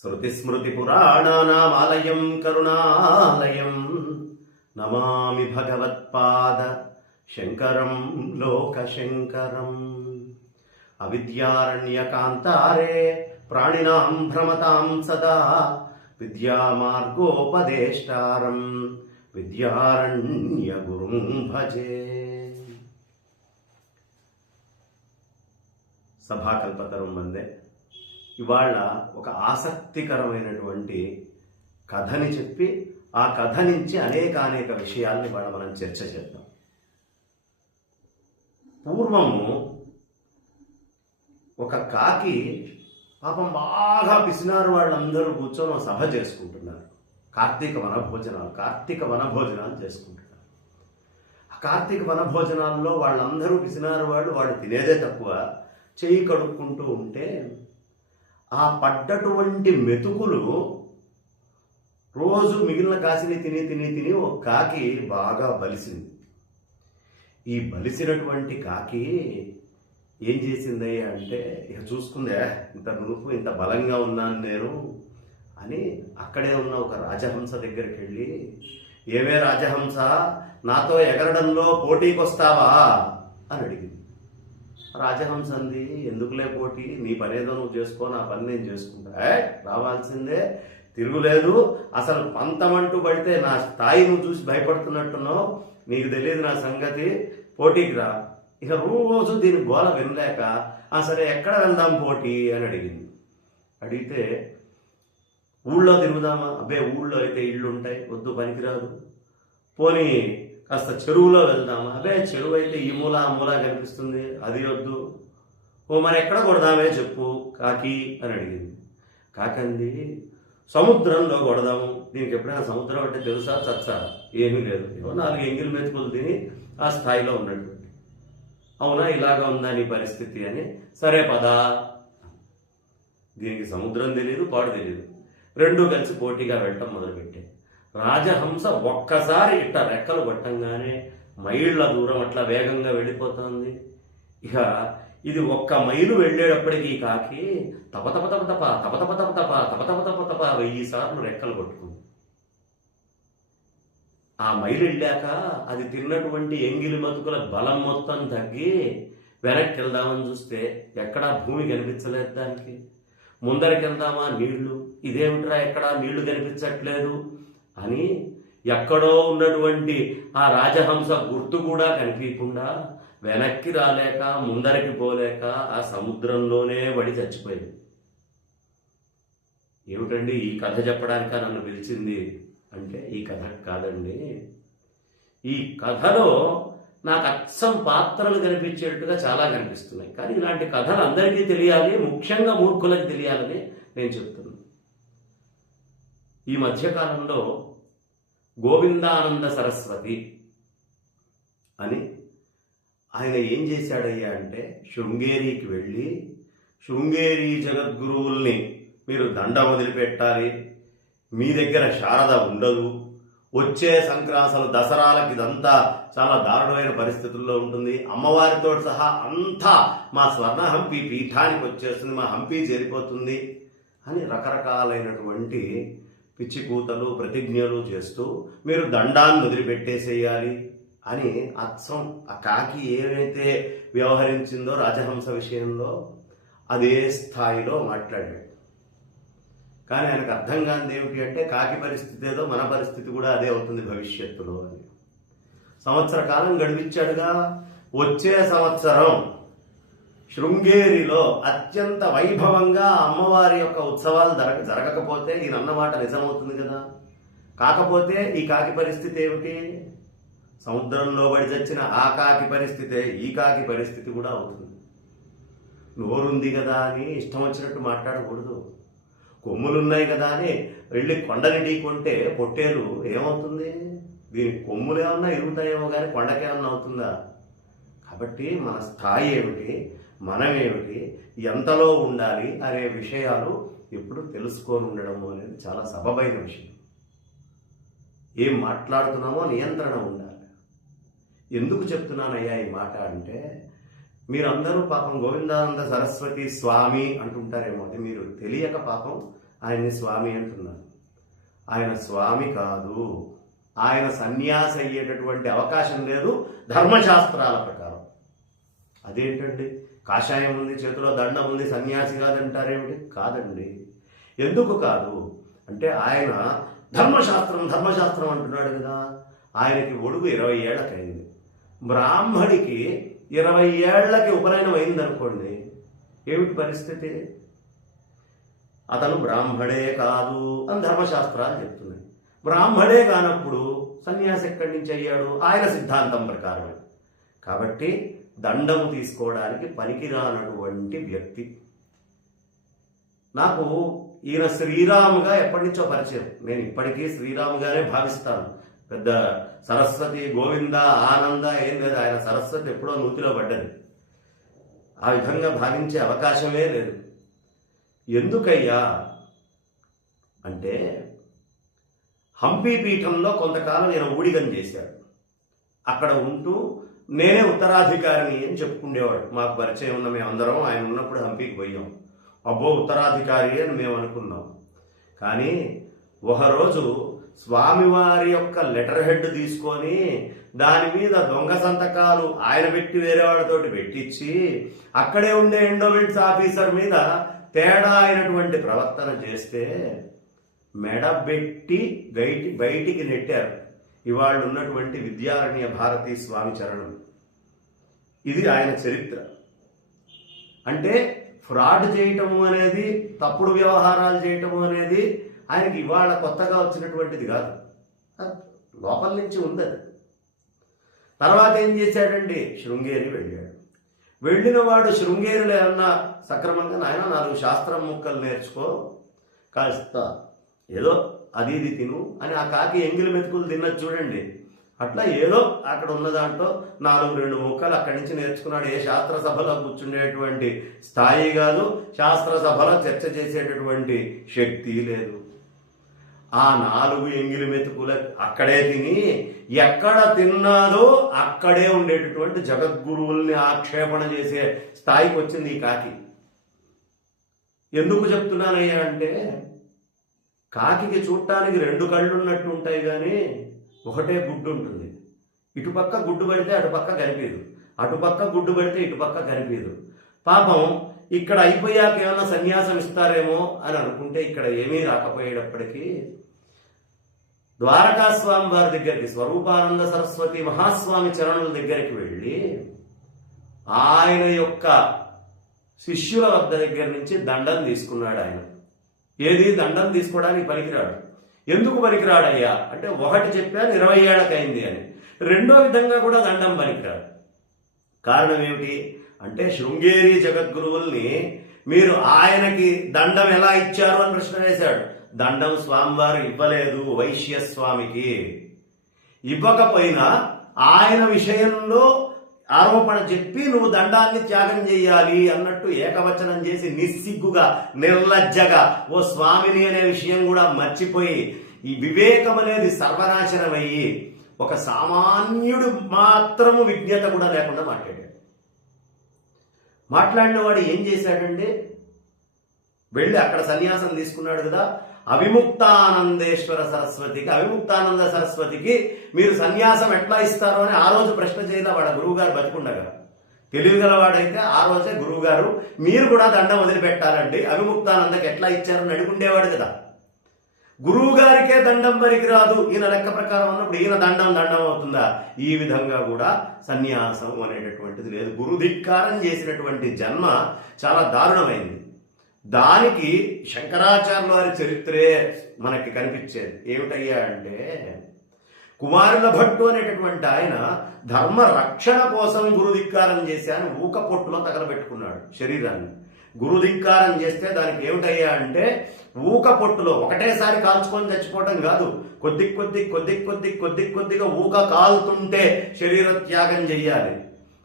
శృతిస్మృతిపురాణానామాలయం కరుణాలయం నమామి భగవత్పాద శంకరం లోకశంకరం. అవిద్యారణ్యకాంతారే ప్రాణినాం భ్రమతాం సదా విద్యామార్గోపదేష్టారం విద్యారణ్యగురుం భజే. సభాకల్పతరం వందే. ఇవాళ ఒక ఆసక్తికరమైనటువంటి కథని చెప్పి ఆ కథ నుంచి అనేక విషయాల్ని ఇవాళ మనం చర్చ చేద్దాం. పూర్వము ఒక కాకి పాపం బాగా పిసినారు వాళ్ళందరూ కూర్చొని సభ చేసుకుంటున్నారు. కార్తీక వనభోజనాలు చేసుకుంటున్నారు. ఆ కార్తీక వనభోజనాల్లో వాళ్ళందరూ పిసినారు వాళ్ళు తినేదే తక్కువ, చెయ్యి కడుక్కుంటూ ఉంటే ఆ పడ్డటువంటి మెతుకులు రోజు మిగిలిన కాసిని తిని ఒక కాకి బాగా బలిసింది. ఈ బలిసినటువంటి కాకి ఏం చేసింది అంటే, ఇక చూసుకుందే ఇంత నునుపు ఇంత బలంగా ఉన్నాను నేను అని అక్కడే ఉన్న ఒక రాజహంస దగ్గరికి వెళ్ళి, ఏమే రాజహంస, నాతో ఎగరడంలో పోటీకి వస్తావా అని అడిగింది. రాజహంస అంది, ఎందుకులే పోటీ, నీ పనేదో నువ్వు చేసుకో, నా పని నేను చేసుకుంటా. రావాల్సిందే, తిరుగులేదు. అసలు పంతమంటూ పడితే నా స్థాయి నువ్వు చూసి భయపడుతున్నట్టున్నావు, నీకు తెలియదు నా సంగతి, పోటీకి రా. ఇక రోజు దీని గోల వినలేక, సరే ఎక్కడ వెళ్దాం పోటీ అని అడిగింది. అడిగితే, ఊళ్ళో తిరుగుదామా? అబ్బే ఊళ్ళో అయితే ఇళ్ళు ఉంటాయి, వద్దు, పనికిరాదు. పోనీ కాస్త చెరువులో వెళ్దామా? అదే చెరువు అయితే ఈ మూల ఆ మూల కనిపిస్తుంది, అది వద్దు. ఓ మరి ఎక్కడ కొడదామే చెప్పు కాకి అని అడిగింది. కాకంది, సముద్రంలో కొడదాము. దీనికి ఎప్పుడైనా సముద్రం అంటే తెలుసా చచ్చా? ఏమీ లేదు, ఏమో 4 ఎంగిల్ మెతుకులు తిని ఆ స్థాయిలో ఉన్నట్టు. అవునా, ఇలాగా ఉందా నీ పరిస్థితి అని, సరే పదా. దీనికి సముద్రం తెలియదు, పాడు తెలియదు, రెండూ కలిసి పోటీగా వెళ్ళటం మొదలుపెట్టాయి. రాజహంస ఒక్కసారి ఇట్లా రెక్కలు కొట్టంగానే మైళ్ళ దూరం అట్లా వేగంగా వెళ్ళిపోతుంది. ఇక ఇది 1 మైలు వెళ్ళేటప్పటికీ ఈ కాకి తప 1000 సార్లు రెక్కలు కొట్టుకుంది. ఆ మైలు వెళ్ళాక అది తిన్నటువంటి ఎంగిలి మతుకుల బలం మొత్తం తగ్గి వెనక్కి వెళ్దామని చూస్తే ఎక్కడా భూమి కనిపించలేదు దానికి. ముందరికి వెళ్దామా, నీళ్లు, ఇదేమిట్రా ఎక్కడా నీళ్లు కనిపించట్లేదు అని ఎక్కడో ఉన్నటువంటి ఆ రాజహంస గుర్తు కూడా కనిపించకుండా వెనక్కి రాలేక ముందరికి పోలేక ఆ సముద్రంలోనే పడి చచ్చిపోయింది. ఏమిటండి ఈ కథ చెప్పడానిక నన్ను పిలిచింది అంటే, ఈ కథ కాదండి, ఈ కథలో నాకు అచ్చం పాత్రలు కనిపించేట్టుగా చాలా కనిపిస్తున్నాయి. కానీ ఇలాంటి కథలు అందరికీ తెలియాలి, ముఖ్యంగా మూర్ఖులకు తెలియాలని నేను చెప్తున్నాను. ఈ మధ్యకాలంలో గోవిందానంద సరస్వతి అని ఆయన ఏం చేశాడయ్యా అంటే, శృంగేరికి వెళ్ళి శృంగేరి జగద్గురువుల్ని మీరు దండ వదిలిపెట్టాలి, మీ దగ్గర శారద ఉండదు, వచ్చే సంక్రాంతులు దసరాలకి ఇదంతా చాలా దారుణమైన పరిస్థితుల్లో ఉంటుంది, అమ్మవారితో సహా అంతా మా స్వర్ణ హంపి పీఠానికి వచ్చేస్తుంది, మా హంపి చేరిపోతుంది అని రకరకాలైనటువంటి పిచ్చి కూతలు ప్రతిజ్ఞలు చేస్తూ మీరు దండాన్ని వదిలిపెట్టేసేయాలి అని అచ్చం ఆ కాకి ఏమైతే వ్యవహరించిందో రాజహంస విషయంలో అదే స్థాయిలో మాట్లాడాడు. కానీ ఆయనకు అర్థం కానిది ఏమిటి అంటే, కాకి పరిస్థితి ఏదో మన పరిస్థితి కూడా అదే అవుతుంది భవిష్యత్తులో అని. సంవత్సర కాలం గడిపించాడుగా. వచ్చే సంవత్సరం శృంగేరిలో అత్యంత వైభవంగా అమ్మవారి యొక్క ఉత్సవాలు జరగకపోతే ఈయనన్నమాట నిజమవుతుంది కదా. కాకపోతే ఈ కాకి పరిస్థితి ఏమిటి? సముద్రంలో పడి చచ్చిన ఆ కాకి పరిస్థితే ఈ కాకి పరిస్థితి కూడా అవుతుంది. నోరుంది కదా అని ఇష్టం వచ్చినట్టు మాట్లాడకూడదు. కొమ్ములున్నాయి కదా అని వెళ్ళి కొండని ఢీకొంటే పొట్టేలు ఏమవుతుంది? దీనికి కొమ్ములు ఏమన్నా ఇరుగుతాయేమో కానీ కొండకేమన్నా అవుతుందా? కాబట్టి మన స్థాయి ఏమిటి, మనమేమిటి, ఎంతలో ఉండాలి అనే విషయాలు ఇప్పుడు తెలుసుకొని ఉండడము అనేది చాలా సబబైన విషయం. ఏం మాట్లాడుతున్నామో నియంత్రణ ఉండాలి. ఎందుకు చెప్తున్నానయ్యా ఈ మాట అంటే, మీరందరూ పాపం గోవిందానంద సరస్వతి స్వామి అంటుంటారేమో, అది మీరు తెలియక పాపం ఆయన్ని స్వామి అంటున్నారు. ఆయన స్వామి కాదు, ఆయన సన్యాసి అయ్యేటటువంటి అవకాశం లేదు ధర్మశాస్త్రాల ప్రకారం. అదేంటండి, కాషాయం ఉంది, చేతిలో దండం ఉంది, సన్యాసి కాదంటారేమిటి? కాదండి. ఎందుకు కాదు అంటే ఆయన ధర్మశాస్త్రం అంటున్నాడు కదా. ఆయనకి ఒడుగు 20 ఏళ్లకైంది. బ్రాహ్మడికి 20 ఏళ్లకి ఉపనయనం అయిందనుకోండి, ఏమిటి పరిస్థితి? అతను బ్రాహ్మడే కాదు అని ధర్మశాస్త్రాలు చెప్తున్నాయి. బ్రాహ్మడే కానప్పుడు సన్యాసి ఎక్కడి నుంచి అయ్యాడు? ఆయన సిద్ధాంతం ప్రకారమే. కాబట్టి దండం తీసుకోవడానికి పనికిరానటువంటి వ్యక్తి. నాకు ఈయన శ్రీరాముగా ఎప్పటి నుంచో పరిచయం. నేను ఇప్పటికీ శ్రీరాముగానే భావిస్తాను. పెద్ద సరస్వతి, గోవింద, ఆనంద ఏం లేదు. ఆయన సరస్వతి ఎప్పుడో నూతిలో పడ్డది. ఆ విధంగా భావించే అవకాశమే లేదు. ఎందుకయ్యా అంటే హంపీ పీఠంలో కొంతకాలం నేను ఊడిగం చేశాడు. అక్కడ ఉంటూ నేనే ఉత్తరాధికారిని అని చెప్పుకునేవాడు. మాకు పరిచయం ఉన్న మేమందరం ఆయన ఉన్నప్పుడు హంపీకి పోయాం. అబ్బో ఉత్తరాధికారి అని మేము అనుకున్నాం. కానీ ఒకరోజు స్వామివారి యొక్క లెటర్ హెడ్ తీసుకొని దాని మీద దొంగ సంతకాలు ఆయన పెట్టి వేరే వాళ్ళతోటి పెట్టించి అక్కడే ఉండే ఎండోమెంట్స్ ఆఫీసర్ మీద తేడా అయినటువంటి ప్రవర్తన చేస్తే మెడబెట్టి బయటికి నెట్టారు. ఇవాళ ఉన్నటువంటి విద్యారణ్య భారతీ స్వామి చరణం. ఇది ఆయన చరిత్ర. అంటే ఫ్రాడ్ చేయటము అనేది, తప్పుడు వ్యవహారాలు చేయటము అనేది ఆయనకి ఇవాళ కొత్తగా వచ్చినటువంటిది కాదు, లోపల నుంచి ఉంది అది. తర్వాత ఏం చేశాడండి? శృంగేరి వెళ్ళాడు. వెళ్ళిన వాడు శృంగేరిలో ఏమన్నా సక్రమంగా నాయన 4 శాస్త్రం ముక్కలు నేర్చుకో, కాస్త ఏదో అది ఇది తిను అని ఆ కాకి ఎంగిలి మెతుకులు తిన్నది చూడండి. అట్లా ఏదో అక్కడ ఉన్న దాంట్లో 4-2 ముక్కలు అక్కడి నుంచి నేర్చుకున్నాడు. ఏ శాస్త్రసభలో కూర్చుండేటువంటి స్థాయి కాదు, శాస్త్రసభలో చర్చ చేసేటటువంటి శక్తి లేదు. ఆ 4 ఎంగిలి మెతుకుల అక్కడే తిని ఎక్కడ తిన్నాదో అక్కడే ఉండేటటువంటి జగద్గురువుల్ని ఆక్షేపణ చేసే స్థాయికి వచ్చింది ఈ కాకి. ఎందుకు చెప్తున్నానయ్యా అంటే కాకికి చూడటానికి 2 కళ్ళు ఉన్నట్టు ఉంటాయి, కానీ ఒకటే గుడ్డు ఉంటుంది. ఇటుపక్క గుడ్డు పడితే అటుపక్క కనిపించదు, అటుపక్క గుడ్డు పడితే ఇటుపక్క కనిపించదు. పాపం ఇక్కడ అయిపోయాక ఏమైనా సన్యాసం ఇస్తారేమో అని అనుకుంటే ఇక్కడ ఏమీ రాకపోయేటప్పటికీ ద్వారకాస్వామి వారి దగ్గరికి, స్వరూపానంద సరస్వతి మహాస్వామి చరణుల దగ్గరికి వెళ్ళి ఆయన యొక్క శిష్యుల వద్ద దగ్గర నుంచి దండం తీసుకున్నాడు. ఆయన ఏది దండం తీసుకోవడానికి పనికిరాడు. ఎందుకు పనికిరాడయ్యా అంటే ఒకటి చెప్పాను 20 ఏళ్ళకైంది అని, రెండో విధంగా కూడా దండం పనికిరాడు. కారణం ఏమిటి అంటే శృంగేరి జగద్గురువుల్ని మీరు ఆయనకి దండం ఎలా ఇచ్చారు అని ప్రశ్న వేశాడు. దండం స్వామివారు ఇవ్వలేదు వైశ్యస్వామికి. ఇవ్వకపోయినా ఆయన విషయంలో ఆరోపణ చెప్పి నువ్వు దండాన్ని త్యాగం చేయాలి అన్నట్టు ఏకవచనం చేసి నిస్సిగ్గుగా నిర్లజ్జగా ఓ స్వామిని అనే విషయం కూడా మర్చిపోయి ఈ వివేకం అనేది సర్వనాశనమయ్యి ఒక సామాన్యుడు మాత్రము విజ్ఞత కూడా లేకుండా మాట్లాడిన వాడు ఏం చేశాడండి? వెళ్ళి అక్కడ సన్యాసం తీసుకున్నాడు కదా, అవిముక్తానందేశ్వర సరస్వతికి, అవిముక్తానంద సరస్వతికి మీరు సన్యాసం ఎట్లా ఇస్తారో అని ఆ రోజు ప్రశ్న చేయదా వాళ్ళ గురువుగారు బతికుండగా. తెలివిగలవాడైతే ఆ రోజే గురువుగారు మీరు కూడా దండం వదిలిపెట్టాలండి, అవిముక్తానందకి ఎట్లా ఇచ్చారని అడుగుండేవాడు కదా. గురువు గారికే దండం పనికిరాదు ఈయన లెక్క ప్రకారం అన్నప్పుడు ఈయన దండం అవుతుందా? ఈ విధంగా కూడా సన్యాసం అనేటటువంటిది లేదు. గురుధిక్కారం చేసినటువంటి జన్మ చాలా దారుణమైంది. దానికి శంకరాచార్యుల వారి చరిత్రే మనకి కనిపించేది. ఏమిటయ్యా అంటే కుమారుల భట్టు అనేటటువంటి ఆయన ధర్మ రక్షణ కోసం గురుధిక్కారం చేశాను ఊక పొట్టులో తగలబెట్టుకున్నాడు శరీరాన్ని. గురుధిక్కారం చేస్తే దానికి ఏమిటయ్యా అంటే ఊక పొట్టులో ఒకటేసారి కాల్చుకొని చచ్చిపోవడం కాదు, కొద్దిగా ఊక కాలుతుంటే శరీర త్యాగం చెయ్యాలి.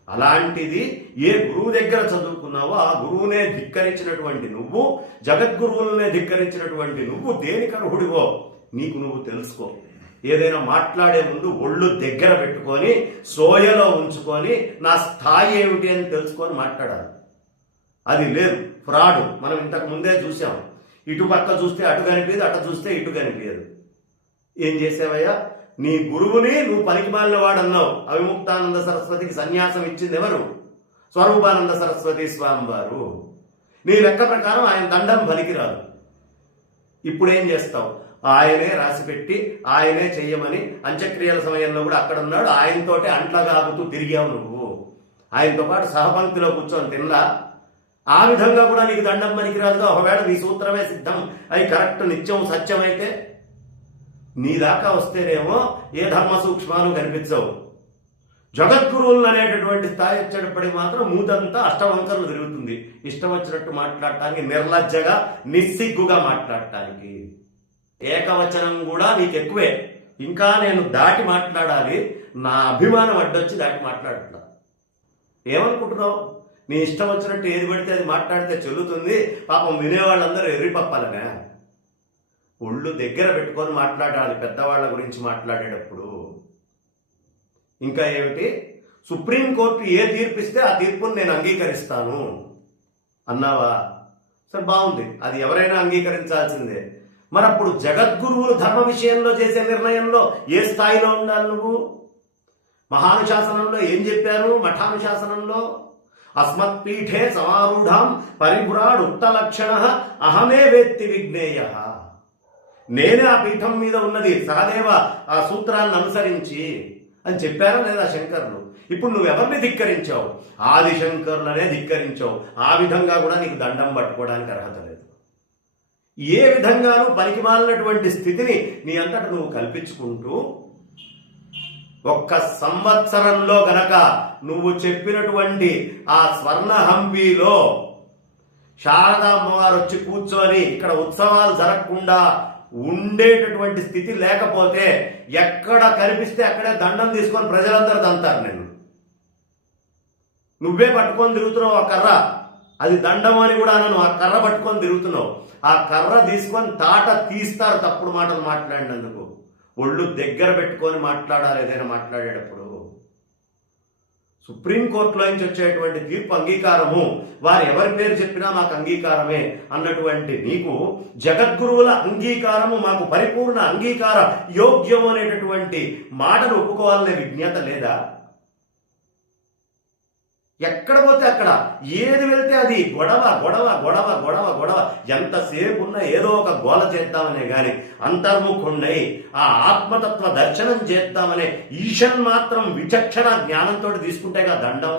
అలాంటిది ఏ గురువు దగ్గర చదువుకున్నావో ఆ గురువునే ధిక్కరించినటువంటి నువ్వు, జగద్గురువులనే ధిక్కరించినటువంటి నువ్వు దేనికి అర్హుడివో నీకు నువ్వు తెలుసుకో. ఏదైనా మాట్లాడే ముందు ఒళ్ళు దగ్గర పెట్టుకొని సోయలో ఉంచుకొని నా స్థాయి ఏమిటి అని తెలుసుకొని మాట్లాడాలి. అది లేదు, ఫ్రాడ్. మనం ఇంతకు ముందే చూసాం. ఇటు పక్క చూస్తే అటు కనిపించదు, అటు చూస్తే ఇటు కనిపించదు. ఏం చేసావయ్యా? నీ గురువుని నువ్వు పనికిమాలిన వాడన్నావు. అవిముక్తానంద సరస్వతికి సన్యాసం ఇచ్చింది ఎవరు? స్వరూపానంద సరస్వతి స్వామి వారు. నీ లెక్క ప్రకారం ఆయన దండం పనికిరాదు. ఇప్పుడేం చేస్తావు? ఆయనే రాసిపెట్టి ఆయనే చెయ్యమని అంత్యక్రియల సమయంలో కూడా అక్కడ ఉన్నాడు, ఆయనతోటే అంట్లగాగుతూ తిరిగావు నువ్వు. ఆయనతో పాటు సహపంక్తిలో కూర్చొని తినలా. ఆ విధంగా కూడా నీకు దండం పనికిరాదుగా. ఒకవేళ నీ సూత్రమే సిద్ధం అది కరెక్ట్ నిత్యం సత్యమైతే నీ దాకా వస్తేనేమో ఏ ధర్మ సూక్ష్మాలు కనిపించవు. జగద్గురువులు అనేటటువంటి స్థాయి వచ్చేటప్పటికి మాత్రం మూతంతా అష్టవంకరలు తిరుగుతుంది. ఇష్టం వచ్చినట్టు మాట్లాడటానికి, నిర్లజ్జగా నిస్సిగ్గుగా మాట్లాడటానికి. ఏకవచనం కూడా నీకు ఎక్కువే. ఇంకా నేను దాటి మాట్లాడాలి, నా అభిమానం అడ్డొచ్చి దాటి మాట్లాడట్లా. ఏమనుకుంటున్నావు? నీ ఇష్టం వచ్చినట్టు ఏది పడితే అది మాట్లాడితే చెల్లుతుంది, పాపం వినేవాళ్ళందరూ ఎర్రిపప్పాలనే. ఒళ్ళు దగ్గర పెట్టుకొని మాట్లాడాలి పెద్దవాళ్ళ గురించి మాట్లాడేటప్పుడు. ఇంకా ఏమిటి? సుప్రీంకోర్టు ఏ తీర్పిస్తే ఆ తీర్పును నేను అంగీకరిస్తాను అన్నావా? సరే, బాగుంది, అది ఎవరైనా అంగీకరించాల్సిందే. మరి అప్పుడు జగద్గురువులు ధర్మ విషయంలో చేసే నిర్ణయంలో ఏ స్థాయిలో ఉండాలి నువ్వు? మహానుశాసనంలో ఏం చెప్పారు? మఠానుశాసనంలో అస్మత్పీఠే సమారూఢం పరిభురాడుక్తలక్షణ అహమే వేత్తి విజ్ఞేయ. నేనే ఆ పీఠం మీద ఉన్నది సహదేవ ఆ సూత్రాన్ని అనుసరించి అని చెప్పారా లేదా శంకరులు? ఇప్పుడు నువ్వెవరిని ధిక్కరించావు? ఆదిశంకరులనే ధిక్కరించావు. ఆ విధంగా కూడా నీకు దండం పట్టుకోవడానికి అర్హత లేదు. ఏ విధంగానూ పనికిమాలినటువంటి స్థితిని నీ అంతట నువ్వు కల్పించుకుంటూ ఒక్క సంవత్సరంలో గనక నువ్వు చెప్పినటువంటి ఆ స్వర్ణ హంపీలో శారదామ్మవారు వచ్చి కూర్చొని ఇక్కడ ఉత్సవాలు జరగకుండా ఉండేటటువంటి స్థితి లేకపోతే ఎక్కడ కనిపిస్తే అక్కడే దండం తీసుకొని ప్రజలందరూ దంతారు. నేను నువ్వే పట్టుకొని తిరుగుతున్నావు ఆ కర్ర, అది దండం అని కూడా అనను. ఆ కర్ర పట్టుకొని తిరుగుతున్నావు. ఆ కర్ర తీసుకొని తాట తీస్తారు తప్పుడు మాటలు మాట్లాడినందుకు. ఒళ్ళు దగ్గర పెట్టుకొని మాట్లాడాలి ఏదైనా మాట్లాడేటప్పుడు. సుప్రీంకోర్టులో నుంచి వచ్చేటువంటి తీర్పు అంగీకారము, వారు ఎవరి పేరు చెప్పినా మాకు అంగీకారమే అన్నటువంటి నీకు జగద్గురువుల అంగీకారము మాకు పరిపూర్ణ అంగీకార యోగ్యం అనేటటువంటి మాటను ఒప్పుకోవాలనే విజ్ఞత లేదా? ఎక్కడ పోతే అక్కడ ఏది వెళ్తే అది గొడవ గొడవ గొడవ గొడవ గొడవ. ఎంతసేపు ఉన్నా ఏదో ఒక గోల చేద్దామనే గాని అంతర్ముఖుణ్ణై ఆ ఆత్మతత్వ దర్శనం చేద్దామనే ఈషన్ మాత్రం విచక్షణ జ్ఞానంతో తీసుకుంటేగా దండం.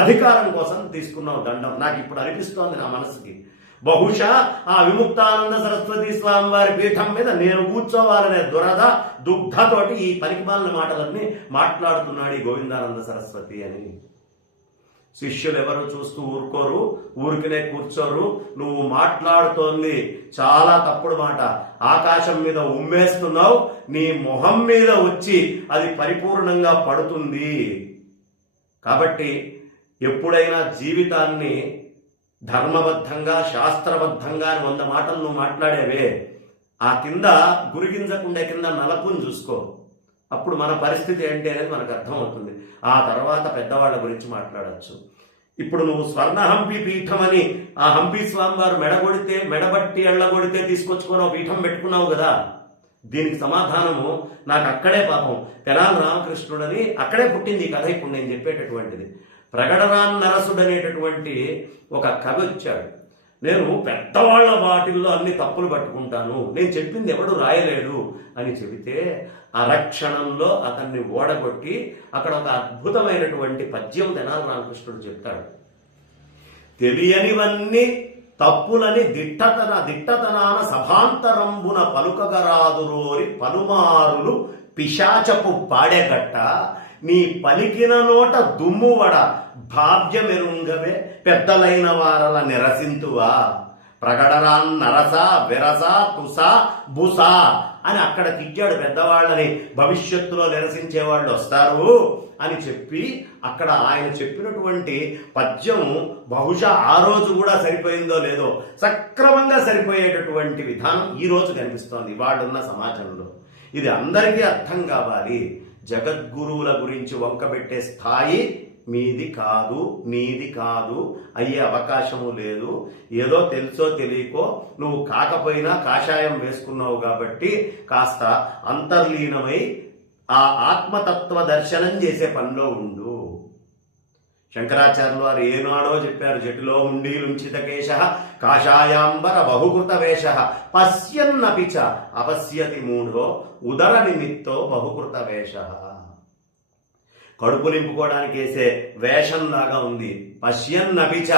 అధికారం కోసం తీసుకున్నావు దండం. నాకు ఇప్పుడు అనిపిస్తోంది నా మనసుకి, బహుశా ఆ విముక్తానంద సరస్వతి స్వామి వారి పీఠం మీద నేను కూర్చోవాలనే దురద దుగ్ధతోటి ఈ పనికిమాలిన మాటలన్నీ మాట్లాడుతున్నాడు ఈ గోవిందానంద సరస్వతి అని. శిష్యులు ఎవరు చూస్తూ ఊరుకోరు, ఊరికినే కూర్చోరు. నువ్వు మాట్లాడుతోంది చాలా తప్పుడు మాట. ఆకాశం మీద ఉమ్మేస్తున్నావు, నీ మొహం మీద వచ్చి అది పరిపూర్ణంగా పడుతుంది. కాబట్టి ఎప్పుడైనా జీవితాన్ని ధర్మబద్ధంగా శాస్త్రబద్ధంగా 100 మాటలు నువ్వు మాట్లాడేవే, ఆ కింద గురిగింజకుండే కింద నలపుని చూసుకో. అప్పుడు మన పరిస్థితి ఏంటి అనేది మనకు అర్థమవుతుంది. ఆ తర్వాత పెద్దవాళ్ళ గురించి మాట్లాడచ్చు. ఇప్పుడు నువ్వు స్వర్ణ హంపి పీఠం అని ఆ హంపి స్వామి వారు మెడబట్టి ఎళ్ళగొడితే తీసుకొచ్చుకొని పీఠం పెట్టుకున్నావు కదా, దీనికి సమాధానము నాకు అక్కడే పాపం తెనాలి రామకృష్ణుడని అక్కడే పుట్టింది ఈ కథ. ఇప్పుడు నేను చెప్పేటటువంటిది ప్రగడరాన్ నరసుడు అనేటటువంటి ఒక కవి వచ్చాడు. నేను పెద్దవాళ్ల వాటిల్లో అన్ని తప్పులు పట్టుకుంటాను, నేను చెప్పింది ఎవడు రాయలేడు అని చెబితే అరక్షణంలో అతన్ని ఓడగొట్టి అక్కడ ఒక అద్భుతమైనటువంటి పద్యం తెనాలి రామకృష్ణుడు చెప్తాడు. తెలియనివన్నీ తప్పులని దిట్టతనాన సభాంతరంబున పలుకగరాదురోరి పలుమారులు పిశాచపు పాడెగట్ట నీ పలికిన నోట దుమ్మువడ భావ్యమెరుంగవే పెద్దలైన వారల నిరసింతువా ప్రగడరాన్ నరస విరస తుస బుస అని అక్కడ తిట్టాడు పెద్దవాళ్ళని. భవిష్యత్తులో నిరసించే వాళ్ళు వస్తారు అని చెప్పి అక్కడ ఆయన చెప్పినటువంటి పద్యం బహుశా ఆ రోజు కూడా సరిపోయిందో లేదో సక్రమంగా సరిపోయేటటువంటి విధానం ఈ రోజు కనిపిస్తోంది వాళ్ళున్న సమాజంలో. ఇది అందరికీ అర్థం కావాలి. జగద్గురువుల గురించి వంకబెట్టే స్థాయి మీది కాదు, నీది కాదు, అయ్యే అవకాశము లేదు. ఏదో తెలుసో తెలియకో నువ్వు కాకపోయినా కాషాయం వేసుకున్నావు కాబట్టి కాస్త అంతర్లీనమై ఆ ఆత్మతత్వ దర్శనం చేసే పనిలో ఉండు. శంకరాచార్యులు వారు ఏనాడో చెప్పారు, జటిలో ముండీలుంచిత కేశ కాషాయాంబర బహుకృత వేష పశ్యన్నపి చ అపశ్యతి మూఢో ఉదర నిమిత్తో బహుకృత వేష. కడుపు నింపుకోవడానికి వేసే వేషంలాగా ఉంది. పశ్యన్నపి చ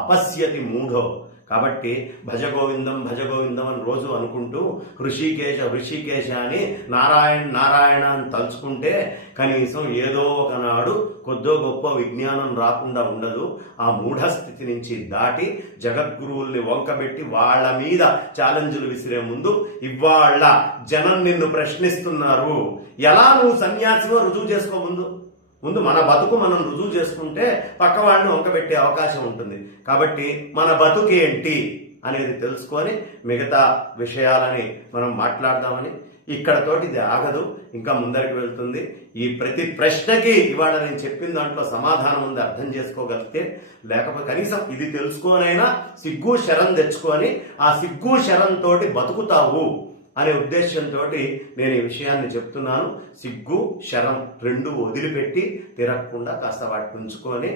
అపశ్యతి మూఢో. కాబట్టి భజగోవిందం భజగోవిందం అని రోజు అనుకుంటూ హృషికేశ హృషికేశ అని నారాయణ నారాయణ అని తలుచుకుంటే కనీసం ఏదో ఒకనాడు కొద్దో గొప్ప విజ్ఞానం రాకుండా ఉండదు. ఆ మూఢస్థితి నుంచి దాటి జగద్గురువుల్ని వంకబెట్టి వాళ్ళ మీద ఛాలెంజ్లు విసిరే ముందు ఇవాళ జనం నిన్ను ప్రశ్నిస్తున్నారు, ఎలా నువ్వు సన్యాసివో రుజువు చేసుకో. ముందు మన బతుకు మనం రుజువు చేసుకుంటే పక్క వాళ్ళని వంకబెట్టే అవకాశం ఉంటుంది. కాబట్టి మన బతుకేంటి అనేది తెలుసుకొని మిగతా విషయాలని మనం మాట్లాడదామని. ఇక్కడతోటి ఇది ఆగదు, ఇంకా ముందరికి వెళ్తుంది. ఈ ప్రతి ప్రశ్నకి ఇవాళ నేను చెప్పిన దాంట్లో సమాధానం ఉంది, అర్థం చేసుకోగలిగితే. లేకపోతే కనీసం ఇది తెలుసుకోనైనా సిగ్గు శరం తెచ్చుకొని ఆ సిగ్గు శరం తోటి బతుకుతావు అనే ఉద్దేశంతో నేను ఈ విషయాన్ని చెప్తున్నాను. సిగ్గు శరం రెండు వదిలిపెట్టి తిరగకుండా కాస్త వాటిని ఉంచుకొని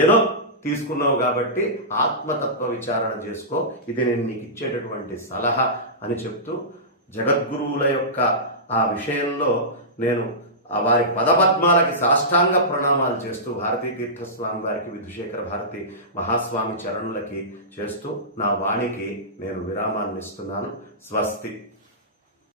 ఏదో తీసుకున్నావు కాబట్టి ఆత్మతత్వ విచారణ చేసుకో. ఇది నేను నీకు ఇచ్చేటటువంటి సలహా అని చెప్తూ జగద్గురువుల యొక్క ఆ విషయంలో నేను వారి పదపద్మాలకి సాష్టాంగ ప్రణామాలు చేస్తూ భారతీ తీర్థస్వామి వారికి, విధుశేఖర భారతి మహాస్వామి చరణులకి చేస్తూ నా వాణికి నేను విరామాన్ని ఇస్తున్నాను. స్వస్తి.